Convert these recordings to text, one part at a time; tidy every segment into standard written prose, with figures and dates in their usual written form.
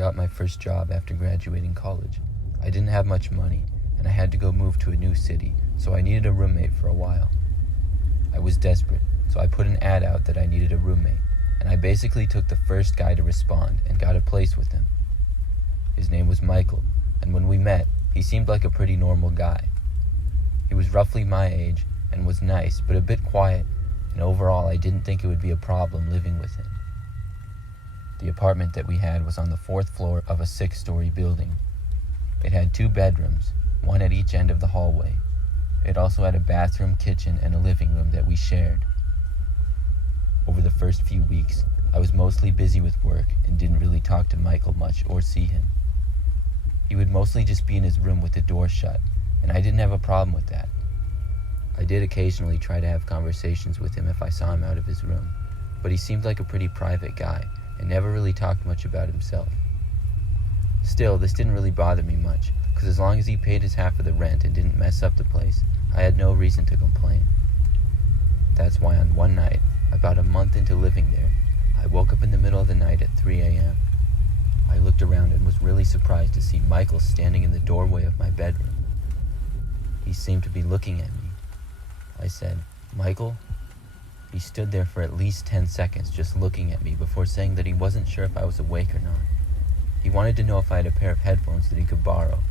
got my first job after graduating college. I didn't have much money, and I had to go move to a new city, so I needed a roommate for a while. I was desperate, so I put an ad out that I needed a roommate, and I basically took the first guy to respond and got a place with him. His name was Michael, and when we met, he seemed like a pretty normal guy. He was roughly my age and was nice, but a bit quiet, and overall I didn't think it would be a problem living with him. The apartment that we had was on the 4th floor of a 6-story building. It had 2 bedrooms, one at each end of the hallway. It also had a bathroom, kitchen, and a living room that we shared. Over the first few weeks, I was mostly busy with work and didn't really talk to Michael much or see him. He would mostly just be in his room with the door shut, and I didn't have a problem with that. I did occasionally try to have conversations with him if I saw him out of his room, but he seemed like a pretty private guy and never really talked much about himself. Still, this didn't really bother me much, because as long as he paid his half of the rent and didn't mess up the place, I had no reason to complain. That's why on one night, about a month into living there, I woke up in the middle of the night at 3 a.m. I looked around and was really surprised to see Michael standing in the doorway of my bedroom. He seemed to be looking at me. I said, "Michael?" He stood there for at least 10 seconds just looking at me before saying that he wasn't sure if I was awake or not. He wanted to know if I had a pair of headphones that he could borrow.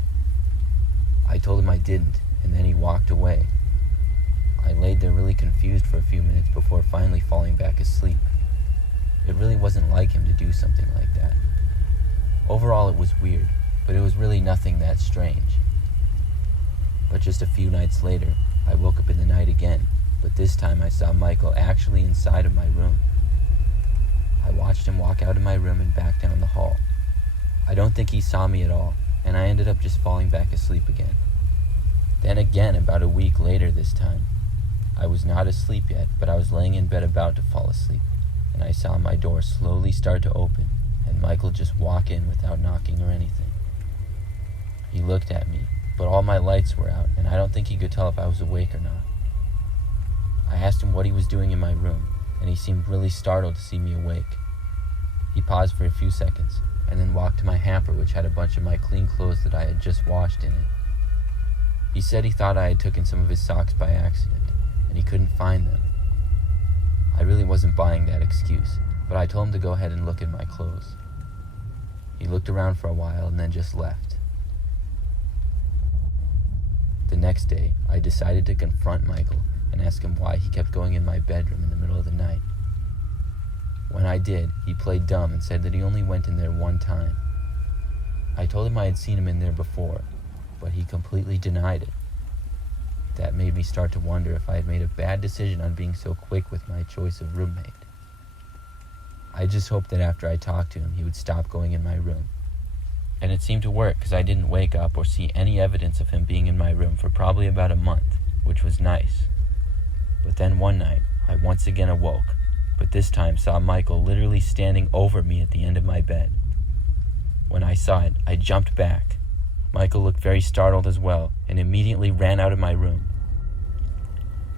I told him I didn't, and then he walked away. I laid there really confused for a few minutes before finally falling back asleep. It really wasn't like him to do something like that. Overall, it was weird, but it was really nothing that strange. But just a few nights later, I woke up in the night again, but this time I saw Michael actually inside of my room. I watched him walk out of my room and back down the hall. I don't think he saw me at all, and I ended up just falling back asleep again. Then again, about a week later this time. I was not asleep yet, but I was laying in bed about to fall asleep, and I saw my door slowly start to open, and Michael just walk in without knocking or anything. He looked at me, but all my lights were out, and I don't think he could tell if I was awake or not. I asked him what he was doing in my room, and he seemed really startled to see me awake. He paused for a few seconds, and then walked to my hamper, which had a bunch of my clean clothes that I had just washed in it. He said he thought I had taken some of his socks by accident, and he couldn't find them. I really wasn't buying that excuse, but I told him to go ahead and look at my clothes. He looked around for a while and then just left. The next day, I decided to confront Michael and ask him why he kept going in my bedroom in the middle of the night. When I did, he played dumb and said that he only went in there one time. I told him I had seen him in there before, but he completely denied it. That made me start to wonder if I had made a bad decision on being so quick with my choice of roommate. I just hoped that after I talked to him, he would stop going in my room. And it seemed to work because I didn't wake up or see any evidence of him being in my room for probably about a month, which was nice. But then one night, I once again awoke, but this time saw Michael literally standing over me at the end of my bed. When I saw it, I jumped back. Michael looked very startled as well and immediately ran out of my room.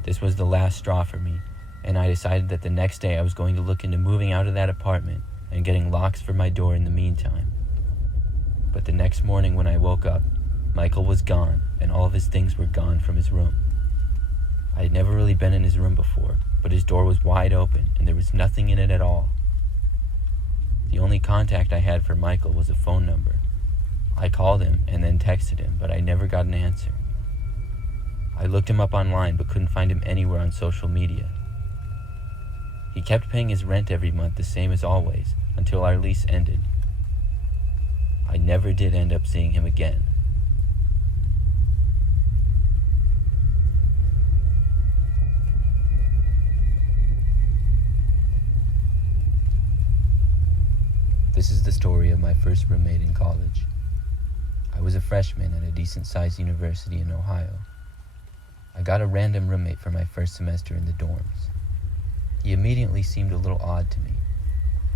This was the last straw for me, and I decided that the next day I was going to look into moving out of that apartment and getting locks for my door in the meantime. But the next morning when I woke up, Michael was gone and all of his things were gone from his room. I had never really been in his room before, but his door was wide open and there was nothing in it at all. The only contact I had for Michael was a phone number. I called him and then texted him, but I never got an answer. I looked him up online but couldn't find him anywhere on social media. He kept paying his rent every month the same as always until our lease ended. I never did end up seeing him again. This is the story of my first roommate in college. I was a freshman at a decent-sized university in Ohio. I got a random roommate for my first semester in the dorms. He immediately seemed a little odd to me,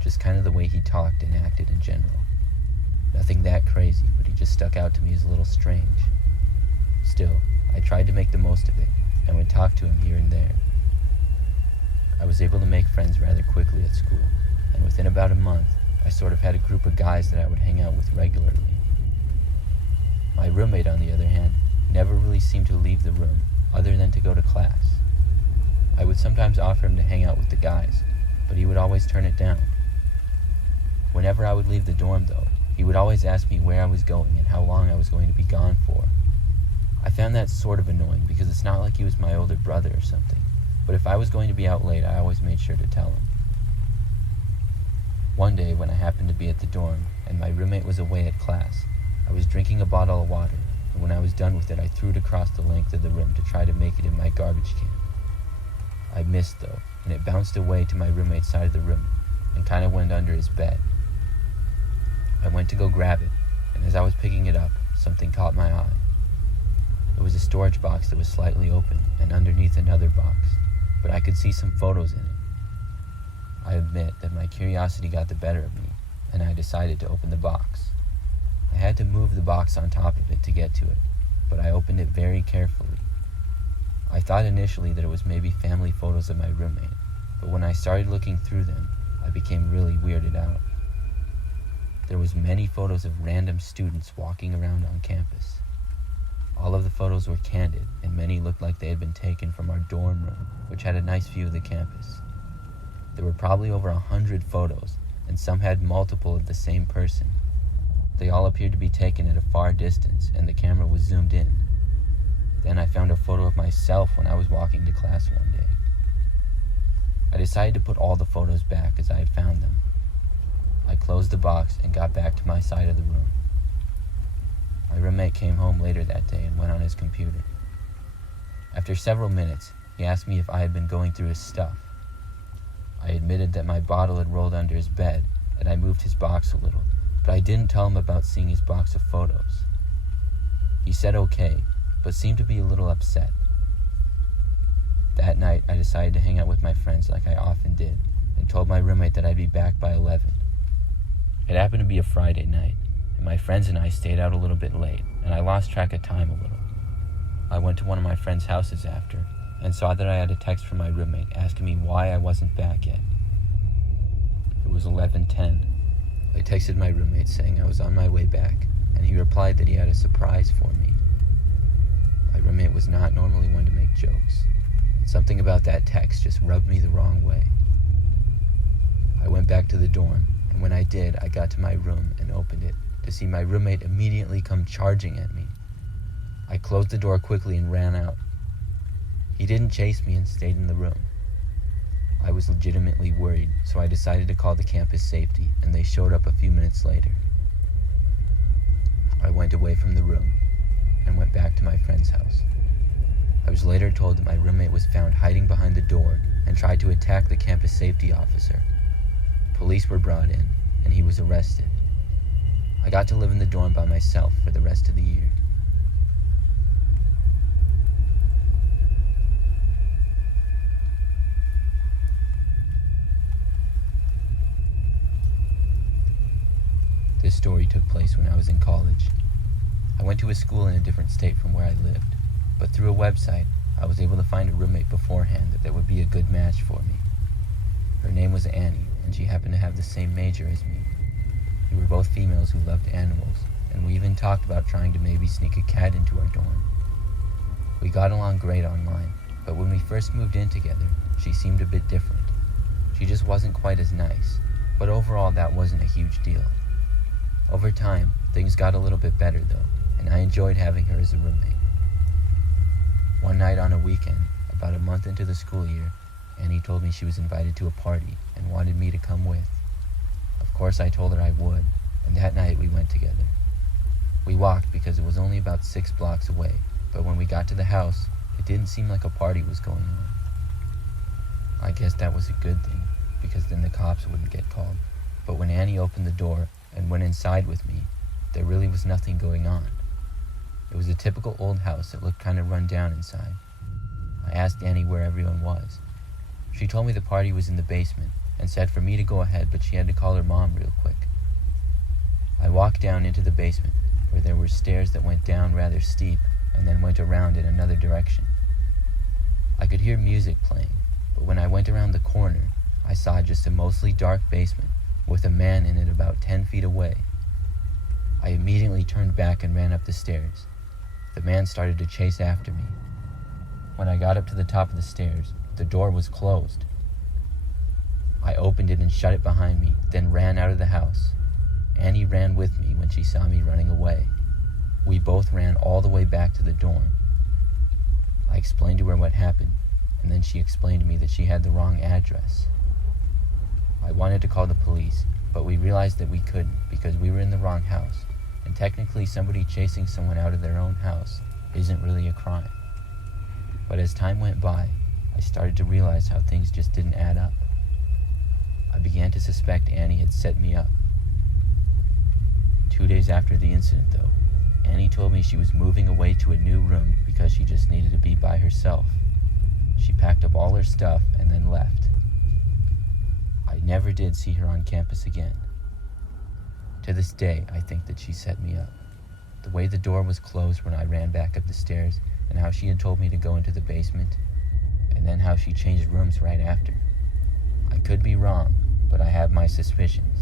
just kind of the way he talked and acted in general. Nothing that crazy, but he just stuck out to me as a little strange. Still, I tried to make the most of it and would talk to him here and there. I was able to make friends rather quickly at school, and within about a month, I sort of had a group of guys that I would hang out with regularly. My roommate, on the other hand, never really seemed to leave the room other than to go to class. I would sometimes offer him to hang out with the guys, but he would always turn it down. Whenever I would leave the dorm, though, he would always ask me where I was going and how long I was going to be gone for. I found that sort of annoying because it's not like he was my older brother or something, but if I was going to be out late, I always made sure to tell him. One day, when I happened to be at the dorm and my roommate was away at class, I was drinking a bottle of water, and when I was done with it, I threw it across the length of the room to try to make it in my garbage can. I missed, though, and it bounced away to my roommate's side of the room and kind of went under his bed. I went to go grab it, and as I was picking it up, something caught my eye. It was a storage box that was slightly open and underneath another box, but I could see some photos in it. I admit that my curiosity got the better of me, and I decided to open the box. I had to move the box on top of it to get to it, but I opened it very carefully. I thought initially that it was maybe family photos of my roommate, but when I started looking through them, I became really weirded out. There was many photos of random students walking around on campus. All of the photos were candid, and many looked like they had been taken from our dorm room, which had a nice view of the campus. There were probably over 100 photos, and some had multiple of the same person. They all appeared to be taken at a far distance, and the camera was zoomed in. Then I found a photo of myself when I was walking to class one day. I decided to put all the photos back as I had found them. I closed the box and got back to my side of the room. My roommate came home later that day and went on his computer. After several minutes, he asked me if I had been going through his stuff. I admitted that my bottle had rolled under his bed and I moved his box a little, but I didn't tell him about seeing his box of photos. He said okay, but seemed to be a little upset. That night, I decided to hang out with my friends like I often did and told my roommate that I'd be back by 11. It happened to be a Friday night, and my friends and I stayed out a little bit late, and I lost track of time a little. I went to one of my friends' houses after, and saw that I had a text from my roommate asking me why I wasn't back yet. It was 11:10. I texted my roommate saying I was on my way back, and he replied that he had a surprise for me. My roommate was not normally one to make jokes, and something about that text just rubbed me the wrong way. I went back to the dorm, and when I did, I got to my room and opened it to see my roommate immediately come charging at me. I closed the door quickly and ran out. He didn't chase me and stayed in the room. I was legitimately worried, so I decided to call the campus safety, and they showed up a few minutes later. I went away from the room and went back to my friend's house. I was later told that my roommate was found hiding behind the door and tried to attack the campus safety officer. Police were brought in, and he was arrested. I got to live in the dorm by myself for the rest of the year. This story took place when I was in college. I went to a school in a different state from where I lived, but through a website, I was able to find a roommate beforehand that would be a good match for me. Her name was Annie, and she happened to have the same major as me. We were both females who loved animals, and we even talked about trying to maybe sneak a cat into our dorm. We got along great online, but when we first moved in together, she seemed a bit different. She just wasn't quite as nice, but overall that wasn't a huge deal. Over time, things got a little bit better though, and I enjoyed having her as a roommate. One night on a weekend, about a month into the school year, Annie told me she was invited to a party and wanted me to come with. Of course I told her I would, and that night we went together. We walked because it was only about 6 blocks away, but when we got to the house, it didn't seem like a party was going on. I guess that was a good thing, because then the cops wouldn't get called. But when Annie opened the door and went inside with me, there really was nothing going on. It was a typical old house that looked kind of run down inside. I asked Annie where everyone was. She told me the party was in the basement and said for me to go ahead, but she had to call her mom real quick. I walked down into the basement, where there were stairs that went down rather steep and then went around in another direction. I could hear music playing, but when I went around the corner, I saw just a mostly dark basement with a man in it about 10 feet away. I immediately turned back and ran up the stairs. The man started to chase after me. When I got up to the top of the stairs, the door was closed. I opened it and shut it behind me, then ran out of the house. Annie ran with me when she saw me running away. We both ran all the way back to the dorm. I explained to her what happened, and then she explained to me that she had the wrong address. I wanted to call the police, but we realized that we couldn't because we were in the wrong house, and technically somebody chasing someone out of their own house isn't really a crime. But as time went by, I started to realize how things just didn't add up. I began to suspect Annie had set me up. 2 days after the incident, though, Annie told me she was moving away to a new room because she just needed to be by herself. She packed up all her stuff and then left. I never did see her on campus again. To this day, I think that she set me up. The way the door was closed when I ran back up the stairs, and how she had told me to go into the basement, and then how she changed rooms right after. I could be wrong, but I have my suspicions.